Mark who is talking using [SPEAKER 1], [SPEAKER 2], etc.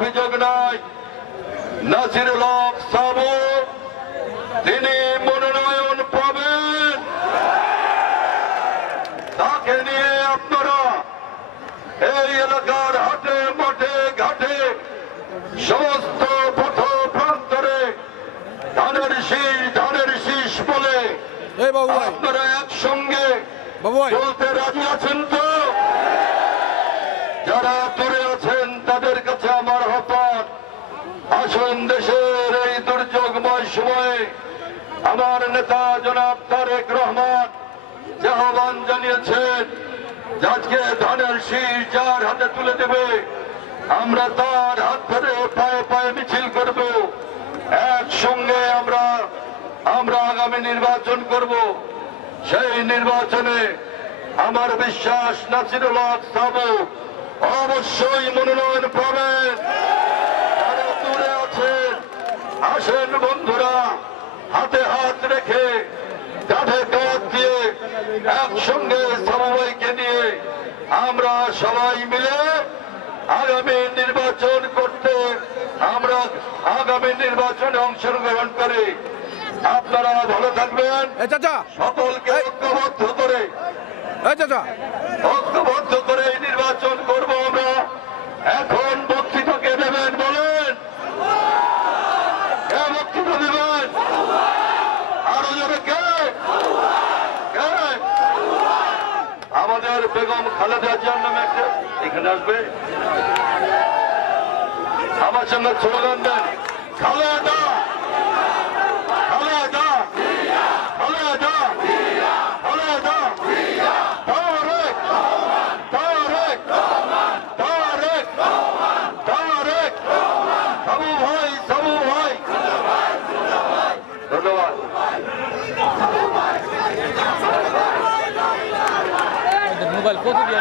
[SPEAKER 1] অভিযোগ নাই। নাসিরুল হক সাবু তিনি মনোনয়ন পাবেন। তাকে নিয়ে আপনারা এই এলাকার হাটে মাঠে ঘাটে সমস্ত পথ প্রান্তরে ধানের শীষ ধানের শীষ বলে আপনারা একসঙ্গে চলতে রাজি আছেন তো যারা দূরে আছেন তাদের কাছে আমার হতান আসুন দেশের এই দুর্যোগময় সময়ে আমার নেতা জনাব তারেক রহমান যে আহ্বান জানিয়েছেন আজকে ধানের শীষ যার হাতে তুলে দেবে, আমরা তার হাত ধরে পায়ে পায়ে মিছিল করব। একসঙ্গে আমরা আমরা আগামী নির্বাচন করব। সেই নির্বাচনে আমার বিশ্বাস নাসিরুল হক অবশ্যই মনোনয়ন পাবেন যারা দূরে আছেন আসেন বন্ধুরা হাতে হাত রেখে কাঁধে কাঁধ দিয়ে একসঙ্গে সবাইকে নিয়ে আমরা সবাই মিলে আগামী নির্বাচন করতে আমরা আগামী নির্বাচনে অংশগ্রহণ করি। আপনারা ভালো থাকবেন। সকলকে ঐক্যবদ্ধ করে বেগম খালেদা জিয়ার নামে একটা এখানে আসবে। আমার সঙ্গে স্লোগান দেন খালেদা খালেদা খালেদা তারেক তারেক তারেক তারেক সাবু ভাই সাবু ভাই ধন্যবাদ
[SPEAKER 2] মোবাইল কত দিয়ে